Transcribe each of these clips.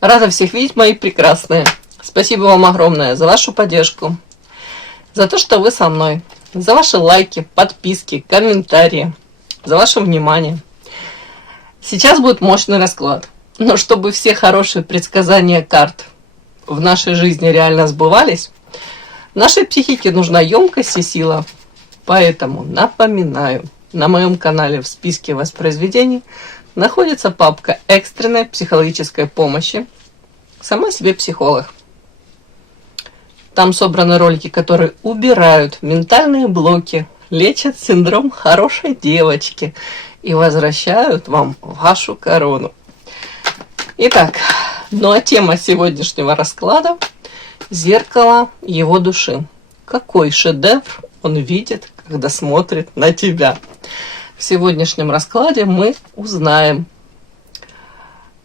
Рада всех видеть, мои прекрасные. Спасибо вам огромное за вашу поддержку, за то, что вы со мной, за ваши лайки, подписки, комментарии, за ваше внимание. Сейчас будет мощный расклад. Но чтобы все хорошие предсказания карт в нашей жизни реально сбывались, нашей психике нужна емкость и сила. Поэтому напоминаю, на моем канале в списке воспроизведений находится папка экстренной психологической помощи «Сама себе психолог». Там собраны ролики, которые убирают ментальные блоки, лечат синдром хорошей девочки и возвращают вам вашу корону. Итак, ну а тема сегодняшнего расклада – зеркало его души. Какой шедевр он видит, когда смотрит на тебя? В сегодняшнем раскладе мы узнаем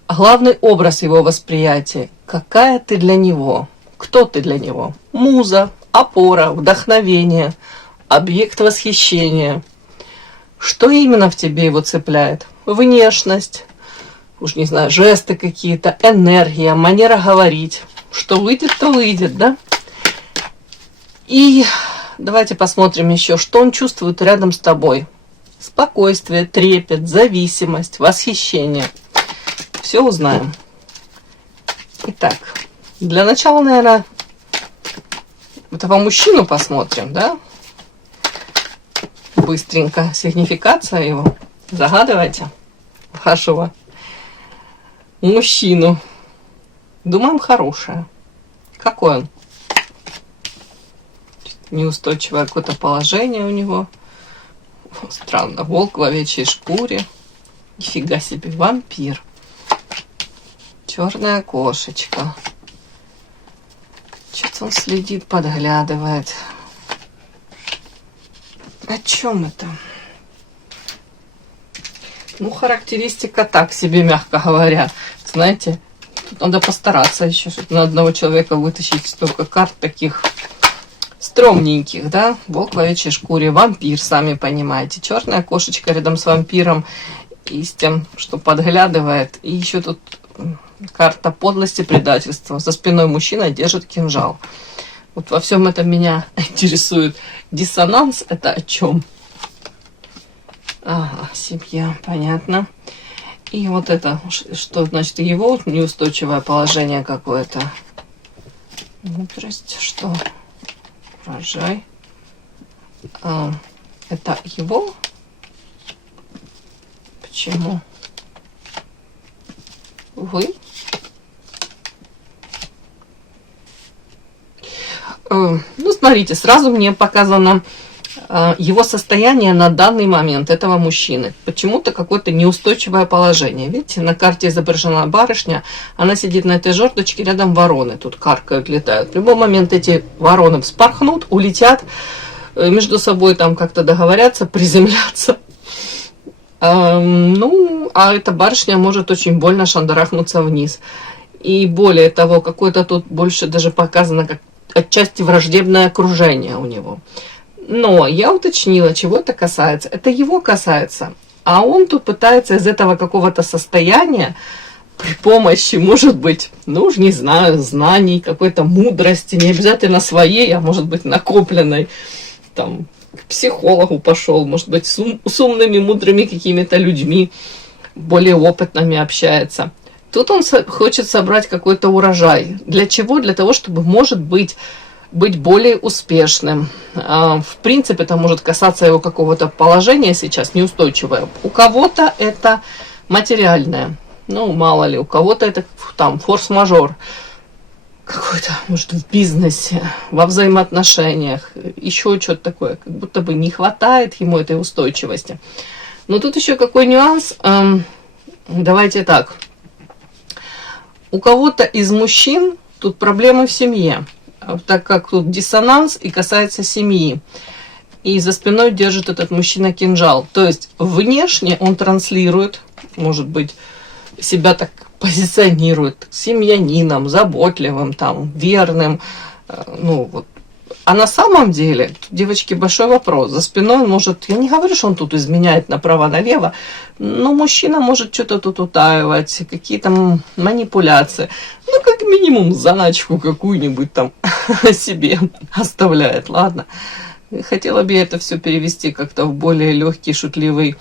главный образ его восприятия. Какая ты для него? Кто ты для него? Муза, опора, вдохновение, объект восхищения. Что именно в тебе его цепляет? Внешность, уж не знаю, жесты какие-то, энергия, манера говорить. Что выйдет, то выйдет, да? И давайте посмотрим еще, что он чувствует рядом с тобой. Спокойствие, трепет, зависимость, восхищение. Все узнаем. Итак, для начала, наверное, этого мужчину посмотрим, да? Быстренько. Сигнификация его. Загадывайте. Вашего мужчину. Думаем, хорошее. Какой он? Неустойчивое какое-то положение у него. Странно. Волк в овечьей шкуре. Нифига себе. Вампир. Черная кошечка. Что-то он следит, подглядывает. О чем это? Ну, характеристика так себе, мягко говоря. Знаете, тут надо постараться еще, чтобы на одного человека вытащить столько карт таких стрёмненьких, да? Волк в овечьей шкуре, вампир, сами понимаете. Черная кошечка рядом с вампиром и с тем, что подглядывает. И еще тут карта подлости, предательства. За спиной мужчина держит кинжал. Вот во всем этом меня интересует. Диссонанс — это о чем? Ага, семья, понятно. И вот это, что значит его неустойчивое положение какое-то. Мудрость, что? Урожай. Это его? Почему? Вы? Ну, смотрите, сразу мне показано его состояние на данный момент, этого мужчины. Почему-то какое-то неустойчивое положение. Видите, на карте изображена барышня, она сидит на этой жердочке, рядом вороны тут каркают, летают. В любой момент эти вороны вспорхнут, улетят, между собой там как-то договорятся, приземлятся. Ну, а эта барышня может очень больно шандарахнуться вниз. И более того, какое-то тут больше даже показано, как отчасти враждебное окружение у него. Но я уточнила, чего это касается. Это его касается. А он тут пытается из этого какого-то состояния при помощи, может быть, ну уж не знаю, знаний, какой-то мудрости, не обязательно своей, а может быть накопленной, там, к психологу пошел, может быть, с умными, мудрыми какими-то людьми, более опытными общается. Тут он хочет собрать какой-то урожай. Для чего? Для того, чтобы, может быть более успешным. В принципе, это может касаться его какого-то положения сейчас неустойчивое. У кого-то это материальное. Ну, мало ли, у кого-то это там форс-мажор. Какой-то, может, в бизнесе, во взаимоотношениях, еще что-то такое. Как будто бы не хватает ему этой устойчивости. Но тут еще какой нюанс. Давайте так. У кого-то из мужчин тут проблемы в семье, так как тут диссонанс и касается семьи. И за спиной держит этот мужчина кинжал. То есть внешне он транслирует, может быть, себя так позиционирует семьянином, заботливым, там, верным, ну, вот, А на самом деле, тут, девочки, большой вопрос. За спиной он может, я не говорю, что он тут изменяет направо-налево, но мужчина может что-то тут утаивать, какие-то манипуляции. Ну, как минимум, заначку какую-нибудь там себе оставляет, ладно. Хотела бы я это все перевести как-то в более легкий, шутливый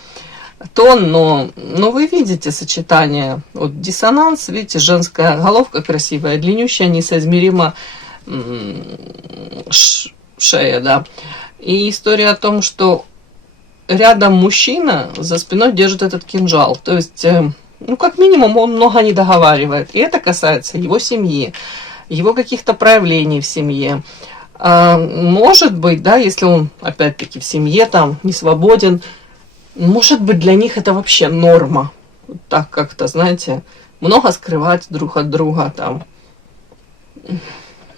тон, но вы видите сочетание. Вот диссонанс, видите, женская головка красивая, длиннющая, несоизмеримо шея, да. И история о том, что рядом мужчина за спиной держит этот кинжал. То есть, ну, как минимум, он много не договаривает. И это касается его семьи, его каких-то проявлений в семье. Может быть, да, если он, опять-таки, в семье там не свободен, может быть, для них это вообще норма. Так как-то, знаете, много скрывать друг от друга там.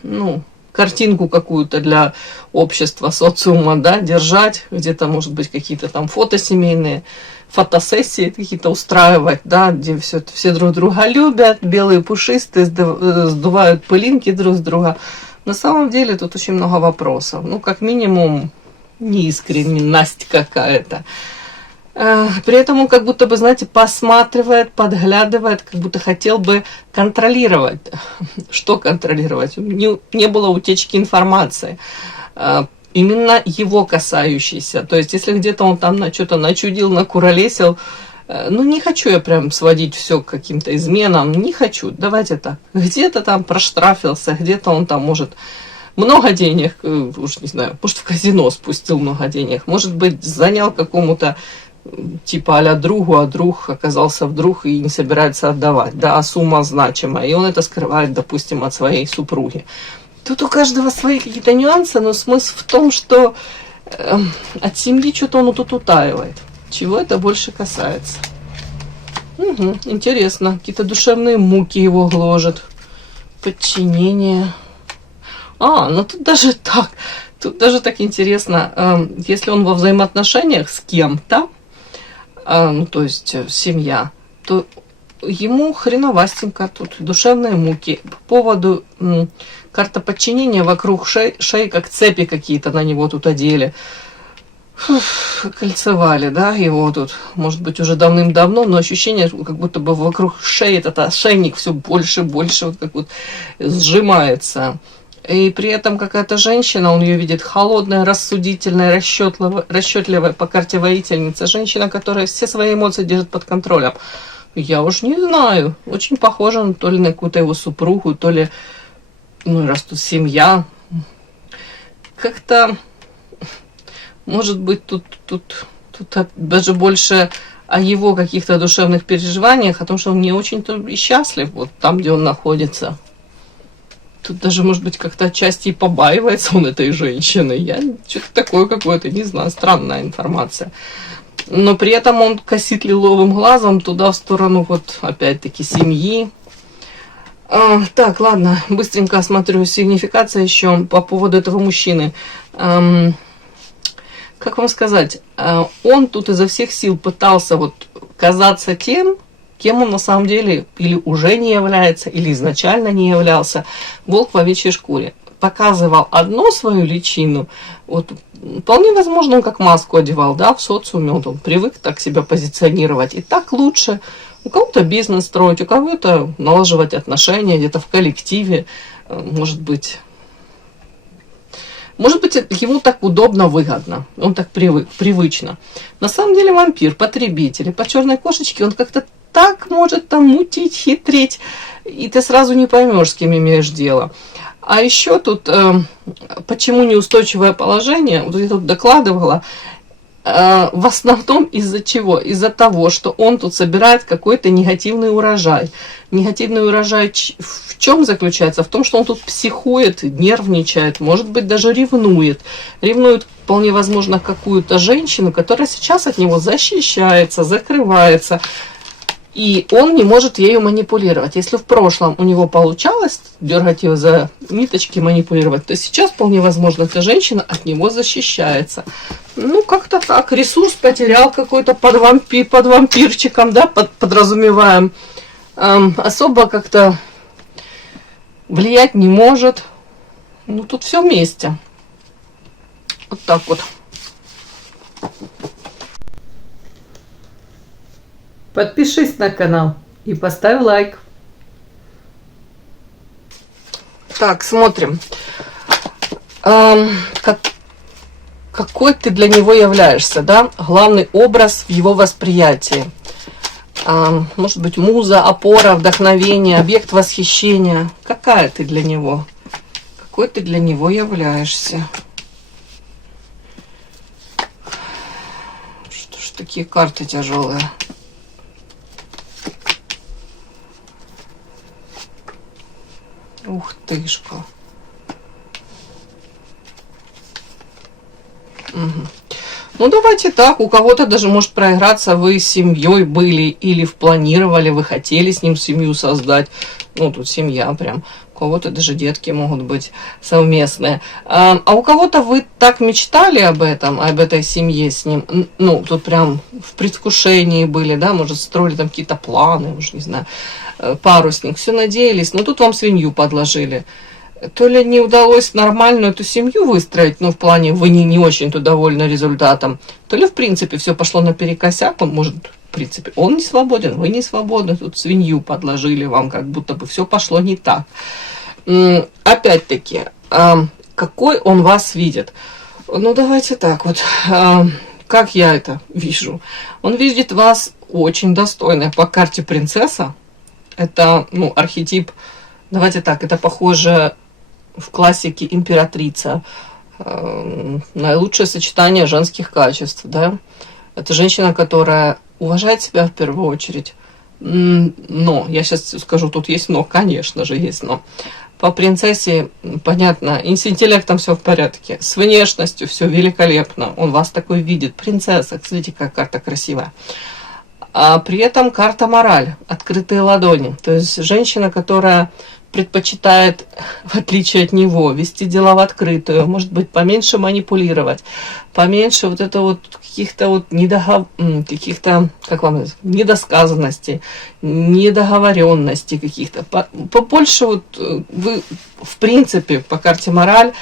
Ну, картинку какую-то для общества, социума, да, держать, где-то, может быть, какие-то там фотосемейные, фотосессии какие-то устраивать, да, где все друг друга любят, белые пушистые, сдувают пылинки друг с друга. На самом деле тут очень много вопросов. Ну, как минимум, неискренность какая-то. При этом он как будто бы, знаете, посматривает, подглядывает, как будто хотел бы контролировать. Что контролировать? Не было утечки информации. Именно его касающейся. То есть, если где-то он там что-то начудил, накуролесил, ну, не хочу я прям сводить все к каким-то изменам, не хочу. Давайте так. Где-то там проштрафился, где-то он там может много денег, уж не знаю, может, в казино спустил много денег, может быть, занял какому-то типа а-ля другу, а друг оказался вдруг и не собирается отдавать, да, а сумма значимая, и он это скрывает, допустим, от своей супруги. Тут у каждого свои какие-то нюансы, но смысл в том, что от семьи что-то он тут утаивает. Чего это больше касается? Угу, интересно, какие-то душевные муки его гложат, подчинение. Ну тут даже так интересно, если он во взаимоотношениях с кем-то, ну, то есть семья, то ему хреновастенько тут, душевные муки. По поводу карта подчинения вокруг шеи, как цепи какие-то на него тут одели. Кольцевали, да, его тут, может быть, уже давным-давно, но ощущение, как будто бы вокруг шеи этот ошейник все больше и больше вот как вот сжимается. И при этом какая-то женщина, он ее видит холодная, рассудительная, расчетливая по карте воительница. Женщина, которая все свои эмоции держит под контролем. Я уж не знаю. Очень похожа то ли на какую-то его супругу, то ли, ну, раз тут семья. Как-то, может быть, тут даже больше о его каких-то душевных переживаниях, о том, что он не очень-то и счастлив вот там, где он находится. Тут даже, может быть, как-то отчасти и побаивается он этой женщины. Я что-то такое какое-то, не знаю, странная информация. Но при этом он косит лиловым глазом туда, в сторону, вот, опять-таки, семьи. Так, ладно, быстренько осмотрю сигнификация еще по поводу этого мужчины. Как вам сказать, он тут изо всех сил пытался вот казаться тем, кем он на самом деле или уже не является, или изначально не являлся. Волк в овечьей шкуре. Показывал одну свою личину, вот, вполне возможно, он как маску одевал, да, в социуме, вот он привык так себя позиционировать, и так лучше. У кого-то бизнес строить, у кого-то налаживать отношения где-то в коллективе, может быть, ему так удобно, выгодно, он так привык, привычно. На самом деле вампир, потребитель, и по черной кошечке он как-то так может там мутить, хитрить, и ты сразу не поймешь, с кем имеешь дело. А еще тут, почему неустойчивое положение, вот я тут докладывала, в основном из-за чего? Из-за того, что он тут собирает какой-то негативный урожай. Негативный урожай в чем заключается? В том, что он тут психует, нервничает, может быть, даже ревнует. Ревнует, вполне возможно, какую-то женщину, которая сейчас от него защищается, закрывается. И он не может ею манипулировать. Если в прошлом у него получалось дергать ее за ниточки, манипулировать, то сейчас вполне возможно, эта женщина от него защищается. Ну, как-то так. Ресурс потерял какой-то под вампирчиком, да, подразумеваем. Особо как-то влиять не может. Ну, тут все вместе. Вот так вот. Подпишись на канал и поставь лайк. Так, смотрим. Какой ты для него являешься, да? Главный образ в его восприятии. Может быть, муза, опора, вдохновение, объект восхищения. Какая ты для него? Какой ты для него являешься? Что ж такие карты тяжелые? Ух тышка. Угу. Ну, давайте так. У кого-то даже может проиграться, вы с семьей были или планировали, вы хотели с ним семью создать. Ну, тут семья прям. У кого-то даже детки могут быть совместные. А у кого-то вы так мечтали об этом, об этой семье с ним. Ну, тут прям в предвкушении были, да, может, строили там какие-то планы, уж не знаю, парусник. Все надеялись, но тут вам свинью подложили. То ли не удалось нормальную эту семью выстроить, ну, в плане вы не очень-то довольны результатом, то ли, в принципе, все пошло наперекосяк, он может, в принципе, он не свободен, вы не свободны, тут свинью подложили вам, как будто бы все пошло не так. Опять-таки, какой он вас видит? Ну, давайте так вот, как я это вижу. Он видит вас очень достойной по карте принцесса. Это, ну, архетип, давайте так, это похоже в классике императрица. Наилучшее сочетание женских качеств, да. Это женщина, которая уважает себя в первую очередь. Но, я сейчас скажу, тут есть но, конечно же есть но. По принцессе, понятно, и с интеллектом все в порядке, с внешностью все великолепно, он вас такой видит, принцесса, смотрите, какая карта красивая. А при этом карта мораль, открытые ладони, то есть женщина, которая предпочитает, в отличие от него, вести дела в открытую, может быть, поменьше манипулировать, поменьше вот это вот каких-то вот каких-то, как вам сказать, недосказанностей, недоговоренностей каких-то. Побольше вот вы, в принципе, по карте мораль,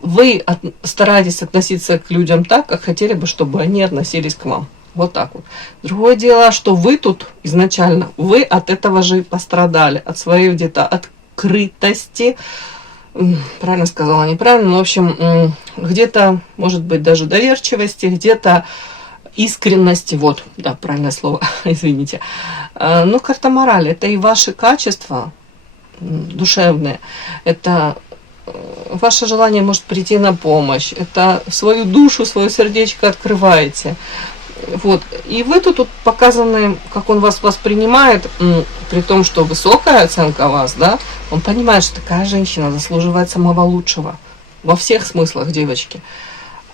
вы стараетесь относиться к людям так, как хотели бы, чтобы они относились к вам. Вот так вот. Другое дело, что вы тут изначально, вы от этого же пострадали, от своей где-то открытости, правильно сказала, неправильно, но, в общем, где-то, может быть, даже доверчивости, где-то искренности, вот, да, правильное слово, извините. Но карта морали, это и ваши качества душевные, это ваше желание может прийти на помощь, это свою душу, свое сердечко открываете. Вот. И вы тут показаны, как он вас воспринимает, при том, что высокая оценка вас, да, он понимает, что такая женщина заслуживает самого лучшего. Во всех смыслах, девочки.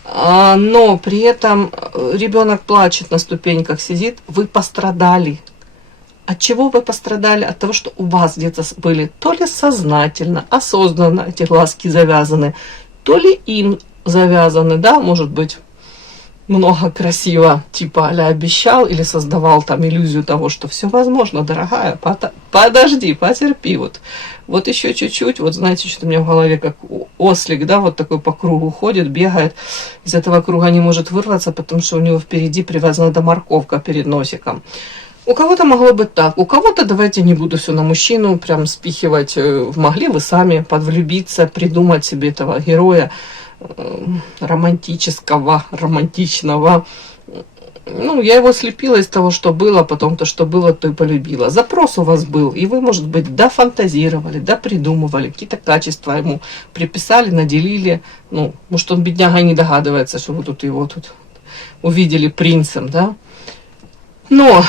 Но при этом ребенок плачет на ступеньках, сидит, вы пострадали. От чего вы пострадали? От того, что у вас где-то были то ли сознательно, осознанно эти глазки завязаны, то ли им завязаны, да, может быть, много красиво, типа а-ля обещал или создавал там иллюзию того, что все возможно, дорогая, подожди, потерпи, вот еще чуть-чуть, вот знаете, что у меня в голове как ослик, да, вот такой по кругу ходит, бегает, из этого круга не может вырваться, потому что у него впереди привязана до морковка перед носиком. У кого-то могло быть так, у кого-то, давайте не буду все на мужчину прям спихивать, могли вы сами подвлюбиться, придумать себе этого героя, романтического, романтичного. Ну, я его слепила из того, что было, потом то, что было, то и полюбила. Запрос у вас был, и вы, может быть, дофантазировали, допридумывали, какие-то качества ему приписали, наделили. Ну, может, он, бедняга, не догадывается, что вы тут его тут увидели принцем, да. Но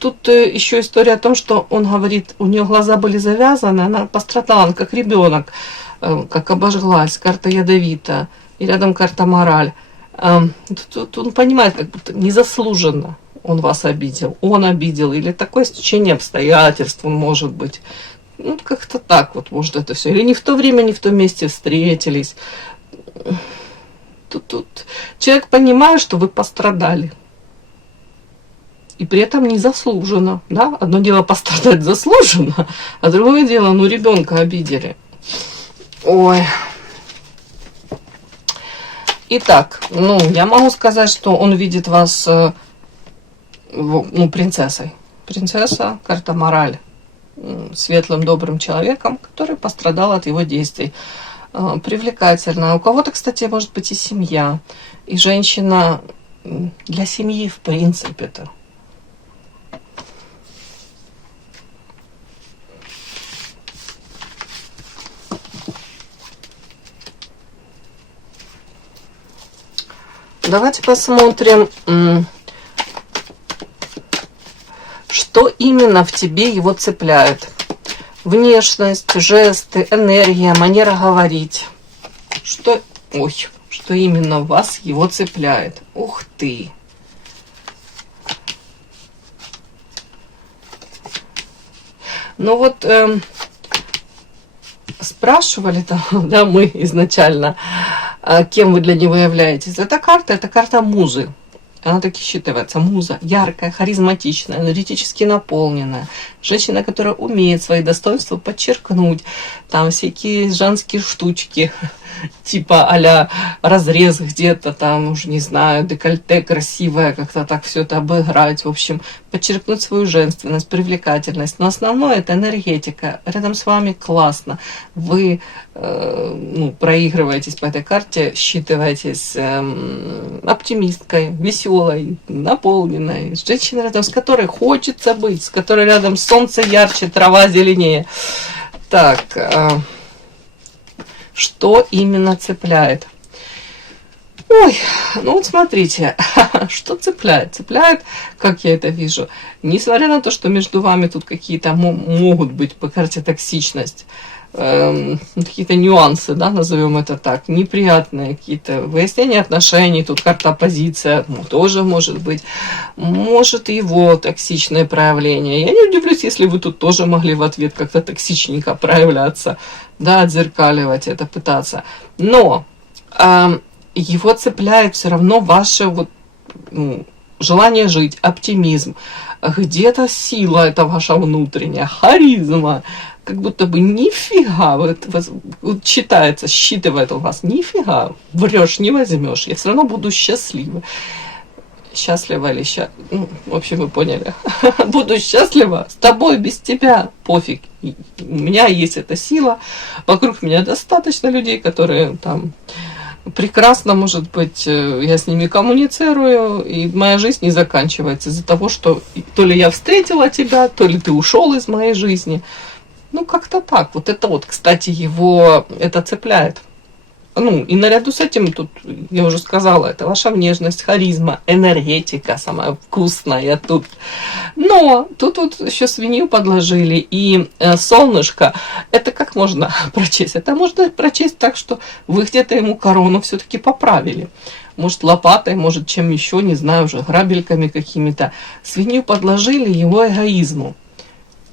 тут еще история о том, что он говорит, у нее глаза были завязаны, она пострадала, она как ребенок, как обожглась, карта ядовита, и рядом карта мораль. Тут он понимает, как будто незаслуженно он вас обидел, он обидел, или такое стечение обстоятельств, может быть. Ну, как-то так вот, может, это все. Или не в то время, не в том месте встретились. Тут человек понимает, что вы пострадали. И при этом незаслуженно, да? Одно дело пострадать заслуженно, а другое дело, ну, ребенка обидели. Ой. Итак, ну, я могу сказать, что он видит вас, ну, принцессой. Принцесса, карта мораль. Светлым, добрым человеком, который пострадал от его действий. Привлекательно. У кого-то, кстати, может быть и семья. И женщина для семьи, в принципе-то. Давайте посмотрим, что именно в тебе его цепляет. Внешность, жесты, энергия, манера говорить. Что именно в вас его цепляет. Ух ты! Ну вот, спрашивали там, да, мы изначально, кем вы для него являетесь. Эта карта музы. Она таки считывается. Муза яркая, харизматичная, энергетически наполненная. Женщина, которая умеет свои достоинства подчеркнуть. Там всякие женские штучки, типа а-ля разрез где-то там, уже не знаю, декольте красивое, как-то так все это обыграть. В общем, подчеркнуть свою женственность, привлекательность. Но основное это энергетика. Рядом с вами классно. Вы проигрываетесь по этой карте, считываетесь оптимисткой, веселой, наполненной. Женщина, рядом с которой хочется быть, с которой рядом солнце ярче, трава зеленее. Так, что именно цепляет? Ой, ну вот смотрите, что цепляет? Цепляет, как я это вижу, несмотря на то, что между вами тут какие-то могут быть по карте токсичность, какие-то нюансы, да, назовем это так, неприятные какие-то выяснения отношений, тут карта оппозиция, тоже может быть, может его токсичное проявление. Я не удивлюсь, если вы тут тоже могли в ответ как-то токсичненько проявляться, да, отзеркаливать это, пытаться. Но его цепляет все равно ваше вот, желание жить, оптимизм, где-то сила это ваша внутренняя, харизма, как будто бы нифига, вот читается, считывает у вас, нифига, врешь, не возьмешь, я все равно буду счастлива. Счастлива или в общем, вы поняли. Буду счастлива с тобой, без тебя, пофиг. У меня есть эта сила, вокруг меня достаточно людей, которые там прекрасно, может быть, я с ними коммуницирую, и моя жизнь не заканчивается из-за того, что то ли я встретила тебя, то ли ты ушел из моей жизни. Ну, как-то так. Вот это вот, кстати, его это цепляет. Ну, и наряду с этим, тут, я уже сказала, это ваша внешность, харизма, энергетика самая вкусная тут. Но тут вот еще свинью подложили, и солнышко, это как можно прочесть? Это можно прочесть так, что вы где-то ему корону все-таки поправили. Может, лопатой, может, чем еще, не знаю, уже грабельками какими-то. Свинью подложили его эгоизму.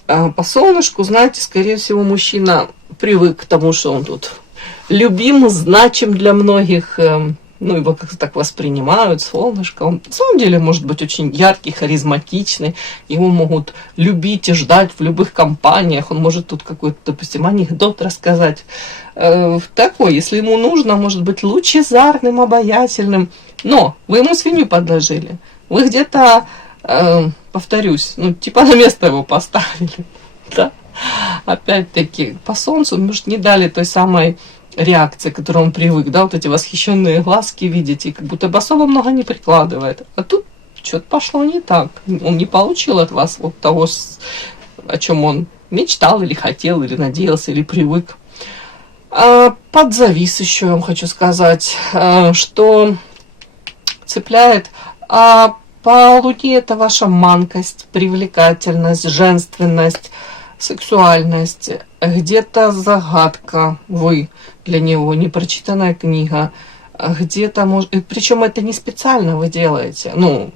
По солнышку, знаете, скорее всего, мужчина привык к тому, что он тут любим, значим для многих, его как-то так воспринимают, солнышко. Он на самом деле может быть очень яркий, харизматичный, его могут любить и ждать в любых компаниях, он может тут какой-то, допустим, анекдот рассказать. Такой, если ему нужно, может быть лучезарным, обаятельным, но вы ему свинью подложили, вы где-то, повторюсь, типа на место его поставили, да? Опять-таки, по солнцу, может, не дали той самой реакции, к которой он привык, да, вот эти восхищенные глазки видите, как будто бы особо много не прикладывает. А тут что-то пошло не так. Он не получил от вас вот того, о чем он мечтал или хотел, или надеялся, или привык. Подзавис еще, я вам хочу сказать, что цепляет. По Луне это ваша манкость, привлекательность, женственность, сексуальность, где-то загадка, вы для него, непрочитанная книга, где-то, может, причем это не специально вы делаете,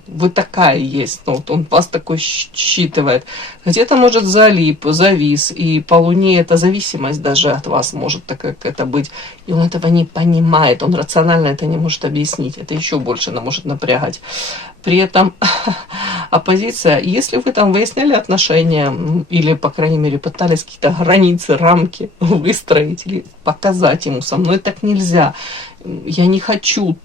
вы такая есть, он вас такой считывает, где-то, может, залип, завис, и по Луне это зависимость даже от вас может такая это быть, и он этого не понимает, он рационально это не может объяснить, это еще больше может напрягать. при этом оппозиция, если вы там выясняли отношения, или, по крайней мере, пытались какие-то границы, рамки выстроить или показать ему, со мной так нельзя, я не хочу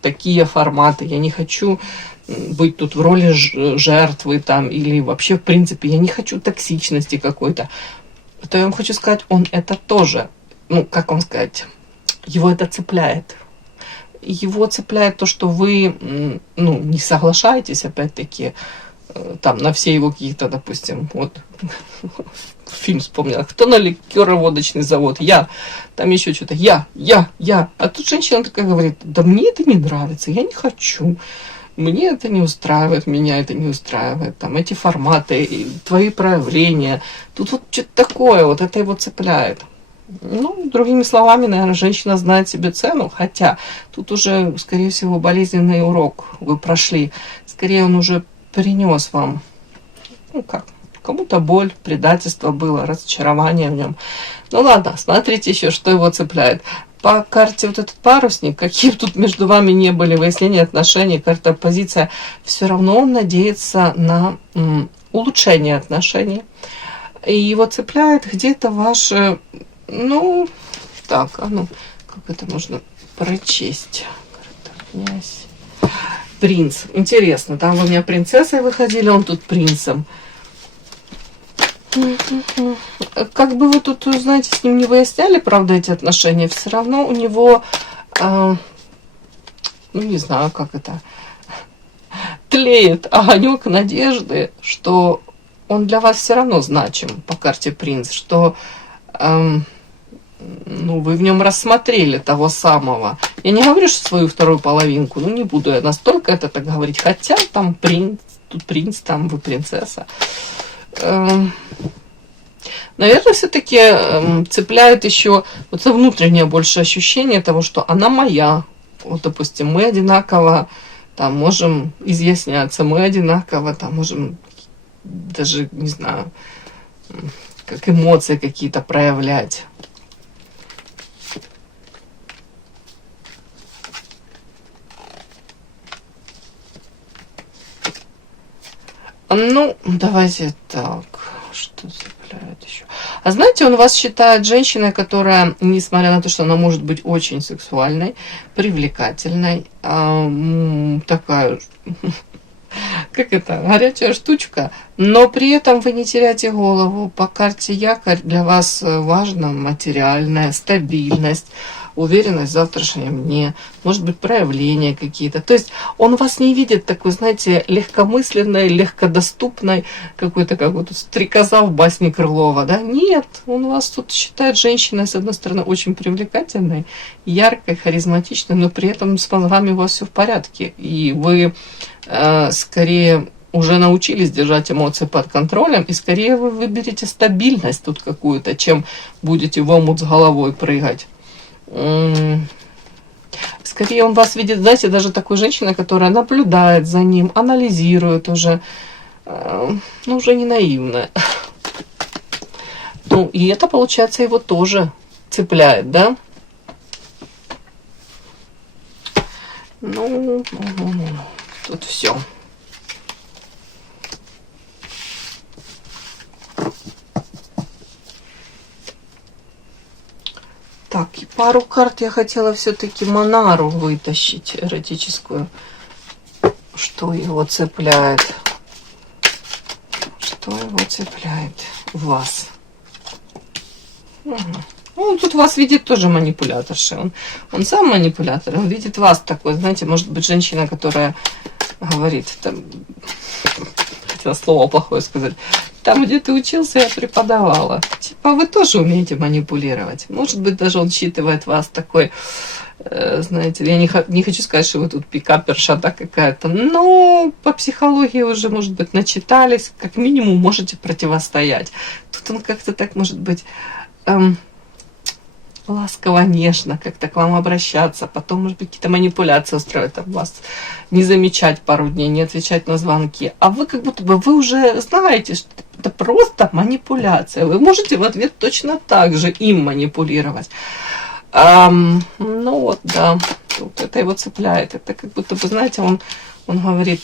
такие форматы, я не хочу быть тут в роли жертвы там, или вообще, в принципе, я не хочу токсичности какой-то, то я вам хочу сказать, он это тоже, ну, как вам сказать, его это цепляет. Его цепляет то, что вы, ну, не соглашаетесь, опять-таки, там, на все его какие-то, допустим, вот, фильм вспомнила, кто на ликероводочный завод, я, там еще что-то, я, а тут женщина такая говорит, да мне это не нравится, я не хочу, мне это не устраивает, меня это не устраивает, там, эти форматы, твои проявления, тут вот что-то такое, вот это его цепляет. Ну, другими словами, наверное, женщина знает себе цену, хотя тут уже, скорее всего, болезненный урок вы прошли. Скорее, он уже принес вам, ну как, кому-то боль, предательство было, разочарование в нем. Ну ладно, смотрите еще, что его цепляет. По карте вот этот парусник, какие бы тут между вами не были выяснения отношений, карта позиция, все равно он надеется на улучшение отношений. И его цепляет где-то ваш... Ну, так, а ну, как это можно прочесть? Карта князь. Принц. Интересно, там вы у меня принцессой выходили, он тут принцем. Как бы вы тут, знаете, с ним не выясняли, правда, эти отношения, все равно у него, ну, не знаю, как это, тлеет огонек надежды, что он для вас все равно значим по карте принц, что... ну, вы в нем рассмотрели того самого. Я не говорю, что свою вторую половинку, ну, не буду я настолько это так говорить, хотя там принц, там вы принцесса. Наверное, все-таки цепляет еще вот это внутреннее больше ощущение того, что она моя. Вот, допустим, мы одинаково там можем изъясняться, мы одинаково там можем даже, не знаю, как эмоции какие-то проявлять. Ну, давайте так, что цепляет еще? А знаете, он вас считает женщиной, которая, несмотря на то, что она может быть очень сексуальной, привлекательной, такая, как это, горячая штучка, но при этом вы не теряете голову. По карте якорь для вас важна материальная стабильность, уверенность в завтрашнем дне, может быть, проявления какие-то. То есть он вас не видит такой, знаете, легкомысленной, легкодоступной, какой-то, как вот стрекоза в басне Крылова, да? Нет, он вас тут считает женщиной, с одной стороны, очень привлекательной, яркой, харизматичной, но при этом с мозгами у вас все в порядке. И вы скорее уже научились держать эмоции под контролем, и скорее вы выберете стабильность тут какую-то, чем будете в омут с головой прыгать. Скорее он вас видит, знаете, даже такой женщиной, которая наблюдает за ним, анализирует уже, ну, уже не наивная. Ну, и это, получается, его тоже цепляет, да? Ну, тут все. Так, и пару карт я хотела все-таки Монару вытащить, эротическую. Что его цепляет? Что его цепляет в вас? Угу. Ну, тут вас видит тоже манипуляторша. Он сам манипулятор, он видит вас такой, знаете, может быть, женщина, которая говорит, там, хотела слово плохое сказать, там, где ты учился, я преподавала. Типа, вы тоже умеете манипулировать. Может быть, даже он считывает вас такой, знаете, я не хочу сказать, что вы тут пикаперша, да, какая-то, но по психологии уже, может быть, начитались, как минимум можете противостоять. Тут он как-то так, может быть, ласково, нежно как-то к вам обращаться, потом, может быть, какие-то манипуляции устроить, там, вас не замечать пару дней, не отвечать на звонки. А вы как будто бы, вы уже знаете, что это просто манипуляция. Вы можете в ответ точно так же им манипулировать. Ну вот, да, тут это его цепляет. Это как будто бы, знаете, он Он говорит,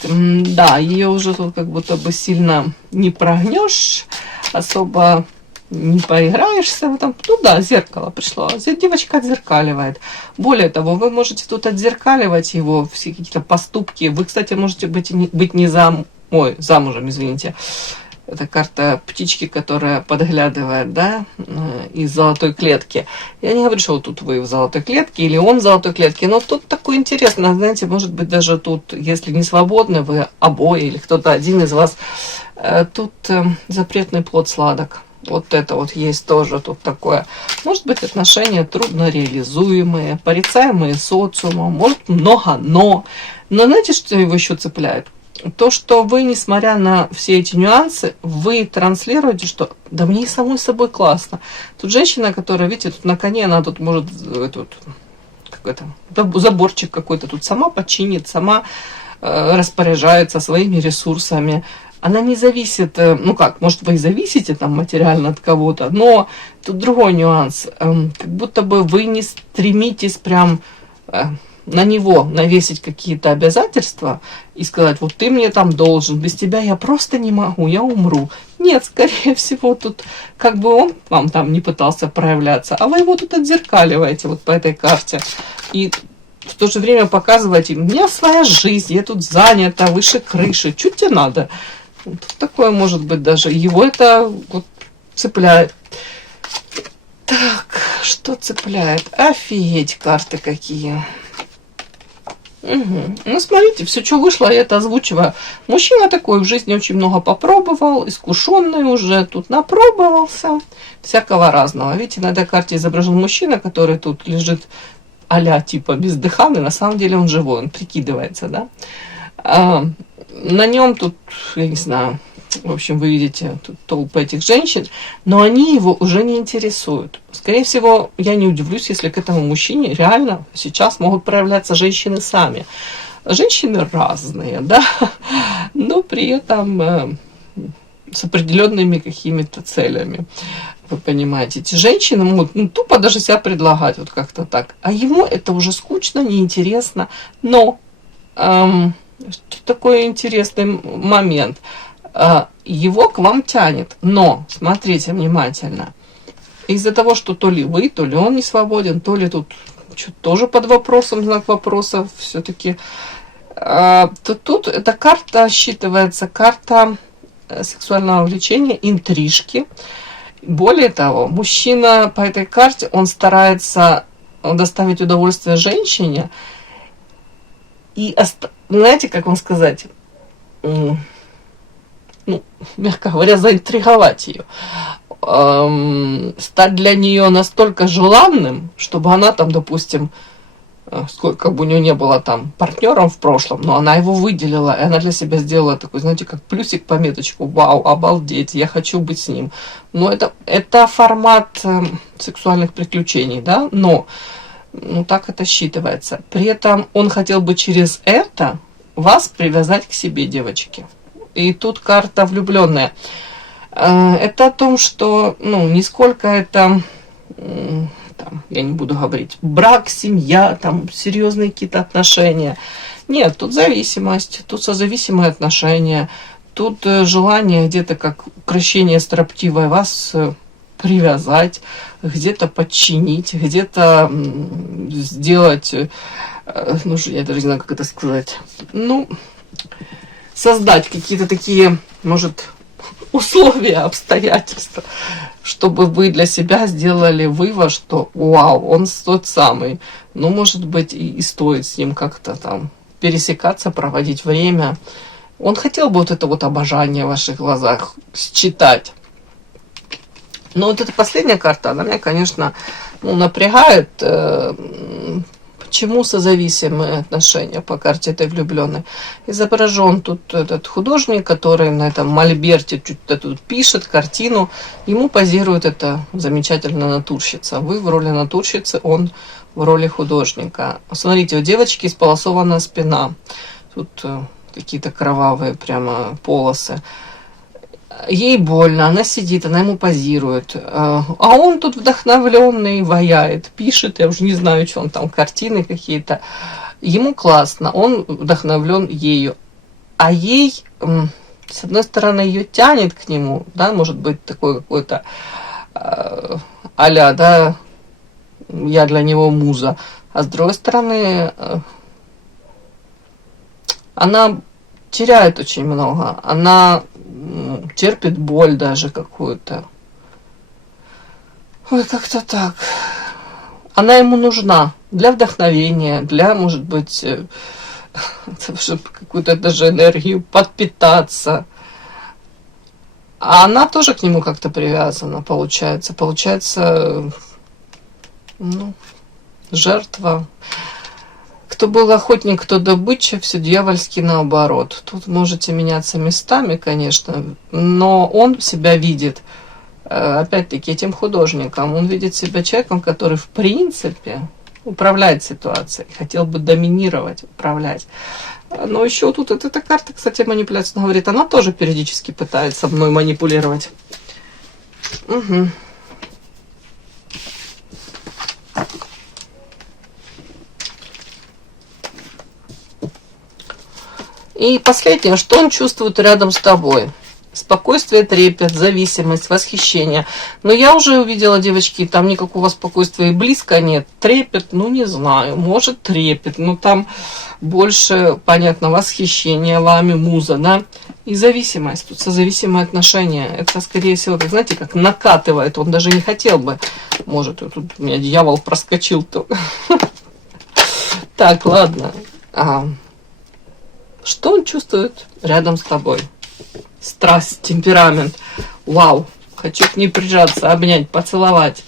да, ее уже тут как будто бы сильно не прогнешь, особо не поиграешься в этом. Ну да, зеркало пришло. Девочка отзеркаливает. Более того, вы можете тут отзеркаливать его, все какие-то поступки. Вы, кстати, можете быть не замужем, извините. Это карта птички, которая подглядывает, да, из золотой клетки. Я не говорю, что вот тут вы в золотой клетке или он в золотой клетке, но тут такое интересно, знаете, может быть, даже тут, если не свободны, вы обои или кто-то один из вас, тут запретный плод сладок. Вот это вот есть тоже тут такое. Может быть, отношения трудно реализуемые, порицаемые социумом, может, много но. Но знаете, что его еще цепляет? То, что вы, несмотря на все эти нюансы, вы транслируете, что да мне и самой собой классно. Тут женщина, которая, видите, тут на коне, она тут может какой-то заборчик какой-то тут сама починит, сама распоряжается своими ресурсами. Она не зависит, ну как, может вы и зависите там материально от кого-то, но тут другой нюанс. Как будто бы вы не стремитесь прям на него навесить какие-то обязательства и сказать, вот ты мне там должен, без тебя я просто не могу, я умру. Нет, скорее всего, тут как бы он вам там не пытался проявляться, а вы его тут отзеркаливаете вот по этой карте. И в то же время показываете, у меня своя жизнь, я тут занята, выше крыши, чуть тебе надо. Вот такое может быть даже. Его это вот цепляет. Так, что цепляет? Офигеть, карты какие. Угу. Ну, смотрите, все, что вышло, я это озвучиваю. Мужчина такой в жизни очень много попробовал, искушенный уже, тут напробовался, всякого разного. Видите, на этой карте изображен мужчина, который тут лежит а-ля типа бездыханный, на самом деле он живой, он прикидывается, да. На нем тут, я не знаю, в общем, вы видите тут толпы этих женщин, но они его уже не интересуют. Скорее всего, я не удивлюсь, если к этому мужчине реально сейчас могут проявляться женщины сами. Женщины разные, да, но при этом с определенными какими-то целями. Вы понимаете, эти женщины могут тупо даже себя предлагать вот как-то так. А ему это уже скучно, неинтересно. Но что такой интересный момент. Его к вам тянет. Но, смотрите внимательно. Из-за того, что то ли вы, то ли он не свободен, то ли тут что-то тоже под вопросом, знак вопроса все-таки, то тут эта карта считывается карта сексуального влечения, интрижки. Более того, мужчина по этой карте, он старается доставить удовольствие женщине и, знаете, как вам сказать, ну, мягко говоря, заинтриговать ее. Стать для нее настолько желанным, чтобы она там, допустим, сколько бы у нее не было там партнером в прошлом, но она его выделила, и она для себя сделала такой, знаете, как плюсик, пометочку, вау, обалдеть, я хочу быть с ним. Но это формат сексуальных приключений, да, но так это считывается. При этом он хотел бы через это вас привязать к себе, девочки. И тут карта влюбленная. Это о том, что, нисколько это, там, я не буду говорить, брак, семья, там, серьезные какие-то отношения. Нет, тут зависимость, тут созависимые отношения, тут желание где-то как укрощение строптивое вас привязать, где-то подчинить, где-то сделать, я даже не знаю, как это сказать, создать какие-то такие, может, условия, обстоятельства, чтобы вы для себя сделали вывод, что вау, он тот самый. Может быть, и стоит с ним как-то там пересекаться, проводить время. Он хотел бы вот это вот обожание в ваших глазах считать. Но вот эта последняя карта, она меня, конечно, напрягает. Почему созависимые отношения по карте этой влюбленной? Изображен тут этот художник, который на этом мольберте что-то тут пишет, картину. Ему позирует эта замечательная натурщица. Вы в роли натурщицы, он в роли художника. Смотрите, у девочки сполосованная спина. Тут какие-то кровавые прямо полосы. ей больно, она сидит, она ему позирует, а он тут вдохновленный, ваяет, пишет, я уже не знаю, что он там, картины какие-то, ему классно, он вдохновлен ею, а ей, с одной стороны, ее тянет к нему, да, может быть, такой какой-то а-ля, да, я для него муза, а с другой стороны, она теряет очень много, она терпит боль даже какую-то. Ой, как-то так. Она ему нужна для вдохновения, для, может быть, чтобы какую-то даже энергию подпитаться. А она тоже к нему как-то привязана, получается. Получается, ну, жертва. Кто был охотник, кто добыча, все дьявольски наоборот. Тут можете меняться местами, конечно, но он себя видит, опять-таки, этим художником. Он видит себя человеком, который, в принципе, управляет ситуацией, хотел бы доминировать, управлять. Но еще тут эта карта, кстати, манипуляция говорит, она тоже периодически пытается мной манипулировать. Угу. И последнее, что он чувствует рядом с тобой. Спокойствие, трепет, зависимость, восхищение. Но я уже увидела, девочки, там никакого спокойствия и близко нет. Трепет, ну не знаю, может трепет, но там больше, понятно, восхищение вами, муза, да. И зависимость, тут созависимые отношения. Это, скорее всего, как, знаете, как накатывает. Он даже не хотел бы. Может, тут у меня дьявол проскочил-то. Так, ладно. Что он чувствует рядом с тобой? Страсть, темперамент. Вау, хочу к ней прижаться, обнять, поцеловать.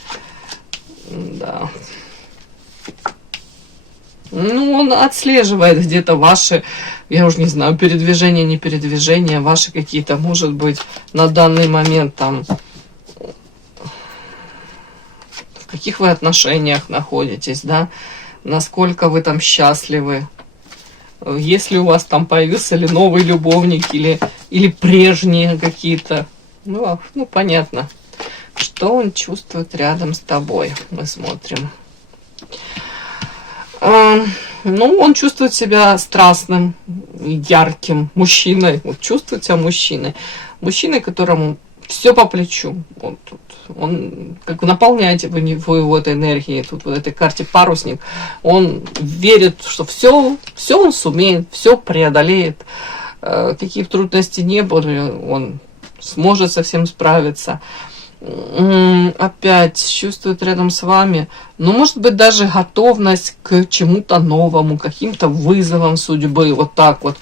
Да. Ну, он отслеживает где-то ваши, я уже не знаю, передвижения, не передвижения, ваши какие-то, может быть, на данный момент там, в каких вы отношениях находитесь, да, насколько вы там счастливы. Если у вас там появился ли новый любовник или прежние какие-то, ну, понятно, что он чувствует рядом с тобой, мы смотрим. Ну, он чувствует себя страстным, ярким мужчиной, вот чувствует себя мужчиной, которому все по плечу. Он как наполняете вы его этой энергией, тут в этой карте парусник, он верит, что все он сумеет, все преодолеет, какие бы трудности не были, он сможет со всем справиться. Опять чувствует рядом с вами, но может быть даже готовность к чему-то новому, каким-то вызовам судьбы, вот так вот.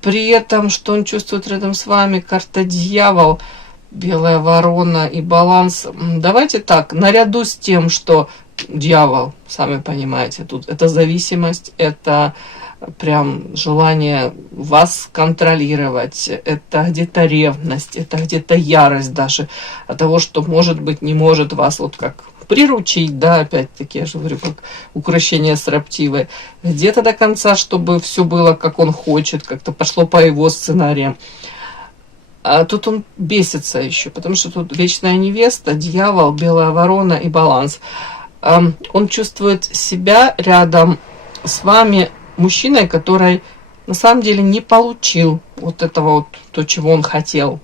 При этом, что он чувствует рядом с вами, карта дьявол, белая ворона и баланс. Давайте так, наряду с тем, что дьявол, сами понимаете, тут это зависимость, это прям желание вас контролировать, это где-то ревность, это где-то ярость даже от того, что может быть не может вас вот как приручить, да, опять-таки, я же говорю, как укрощение строптивой, где-то до конца, чтобы все было, как он хочет, как-то пошло по его сценариям. А тут он бесится еще, потому что тут вечная невеста, дьявол, белая ворона и баланс. Он чувствует себя рядом с вами мужчиной, который на самом деле не получил вот этого вот, то, чего он хотел.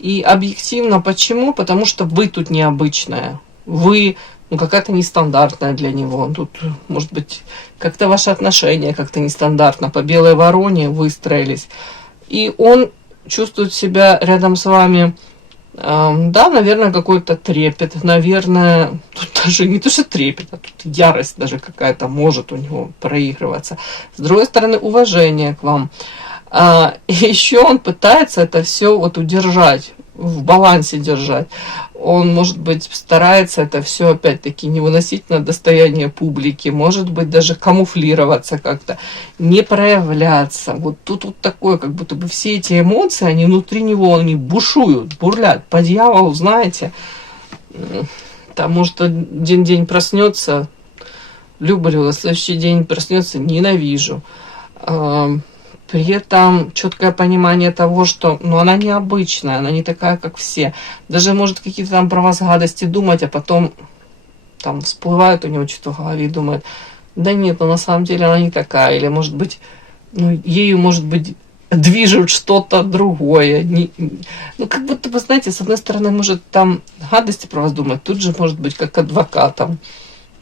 И объективно почему? Потому что вы тут необычная. Вы какая-то нестандартная для него. Тут, может быть, как-то ваши отношения как-то нестандартно по белой вороне выстроились. И он чувствует себя рядом с вами, да, наверное, какой-то трепет, наверное, тут даже не то, что трепет, а тут ярость даже какая-то может у него проигрываться. С другой стороны, уважение к вам. Еще он пытается это все вот удержать, в балансе держать. Он, может быть, старается это все, опять-таки, не выносить на достояние публики, может быть, даже камуфлироваться как-то, не проявляться. Вот тут вот такое, как будто бы все эти эмоции, они внутри него, они бушуют, бурлят. По дьяволу, знаете, там, может, один день проснется, люблю, на следующий день проснется, ненавижу. При этом четкое понимание того, что она необычная, она не такая, как все. Даже может какие-то там про вас гадости думать, а потом там всплывает у него что-то в голове и думает, да нет, на самом деле она не такая. Или может быть, ею может быть движет что-то другое. Как будто бы, знаете, с одной стороны, может там гадости про вас думать, тут же может быть как адвокатом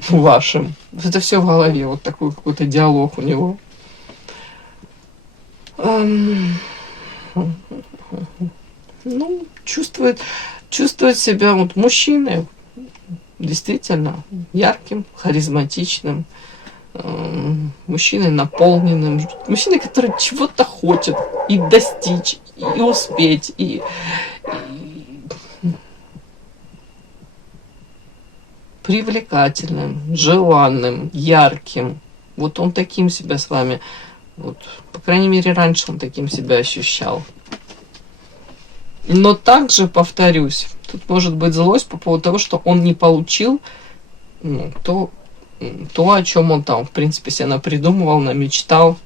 вашим. Это все в голове, вот такой какой-то диалог у него. Чувствует себя вот мужчиной, действительно ярким, харизматичным, мужчиной наполненным, мужчиной, который чего-то хочет и достичь, и успеть, и привлекательным, желанным, ярким. Вот он таким себя с вами, вот, по крайней мере, раньше он таким себя ощущал. Но также, повторюсь, тут может быть злость по поводу того, что он не получил то, о чем он там, в принципе, себе напридумывал, намечтал.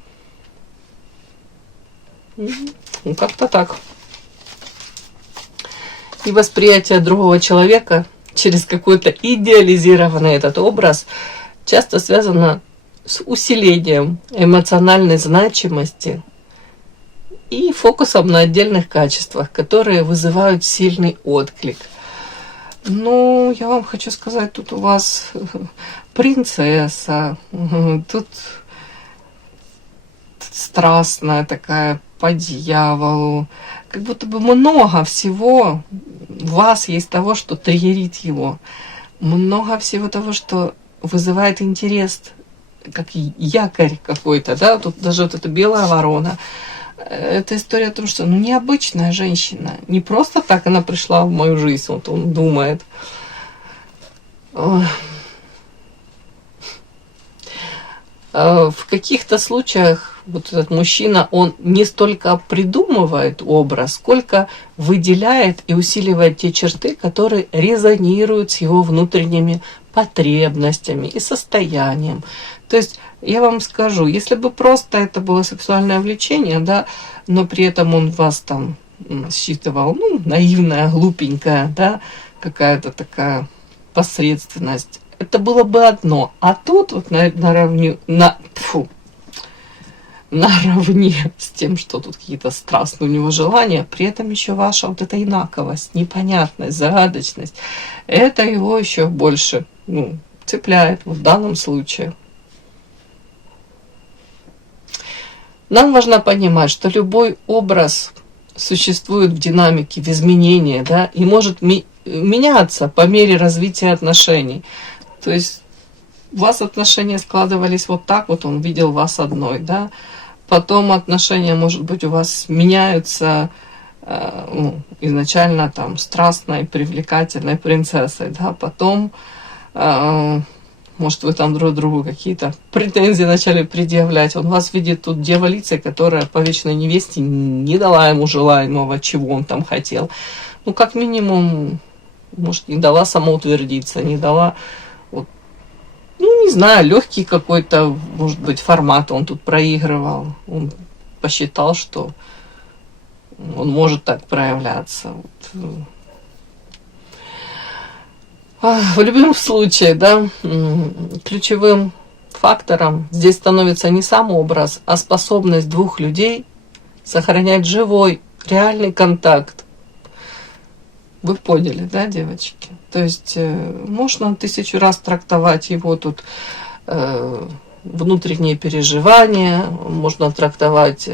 Как-то так. И восприятие другого человека через какой-то идеализированный этот образ часто связано с усилением эмоциональной значимости и фокусом на отдельных качествах, которые вызывают сильный отклик. Я вам хочу сказать, тут у вас принцесса, тут страстная такая по дьяволу. Как будто бы много всего у вас есть того, что триггерит его. Много всего того, что вызывает интерес, как якорь какой-то, да, тут даже вот эта белая ворона. Это история о том, что необычная женщина. Не просто так она пришла в мою жизнь, вот он думает. В каких-то случаях вот этот мужчина, он не столько придумывает образ, сколько выделяет и усиливает те черты, которые резонируют с его внутренними потребностями и состоянием. То есть, я вам скажу, если бы просто это было сексуальное влечение, да, но при этом он вас там считывал, наивная, глупенькая, да, какая-то такая посредственность, это было бы одно. А тут вот наравне с тем, что тут какие-то страстные у него желания, при этом еще ваша вот эта инаковость, непонятность, загадочность, это его еще больше цепляет в данном случае. Нам важно понимать, что любой образ существует в динамике, в изменении, да, и может меняться по мере развития отношений. То есть у вас отношения складывались вот так, вот он видел вас одной, да, потом отношения, может быть, у вас меняются изначально там страстной, привлекательной принцессой, да, потом может, вы там друг другу какие-то претензии начали предъявлять. Он вас видит тут деволицей, которая по вечной невесте не дала ему желаемого, чего он там хотел. Как минимум, может, не дала самоутвердиться, не дала, не знаю, легкий какой-то, может быть, формат он тут проигрывал. Он посчитал, что он может так проявляться. В любом случае, да, ключевым фактором здесь становится не сам образ, а способность двух людей сохранять живой, реальный контакт. Вы поняли, да, девочки? То есть можно 1000 раз трактовать его тут внутренние переживания, можно трактовать,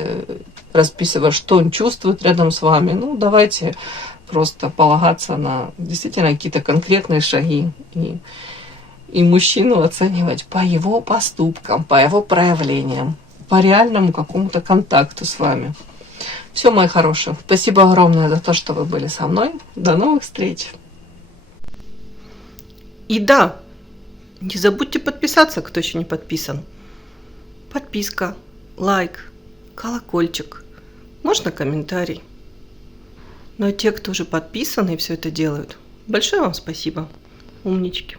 расписывая, что он чувствует рядом с вами. Давайте просто полагаться на действительно какие-то конкретные шаги и мужчину оценивать по его поступкам, по его проявлениям, по реальному какому-то контакту с вами. Все, мои хорошие, спасибо огромное за то, что вы были со мной. До новых встреч. И да, не забудьте подписаться, кто еще не подписан. Подписка, лайк, колокольчик, можно комментарий. Но те, кто уже подписаны и все это делают, большое вам спасибо. Умнички.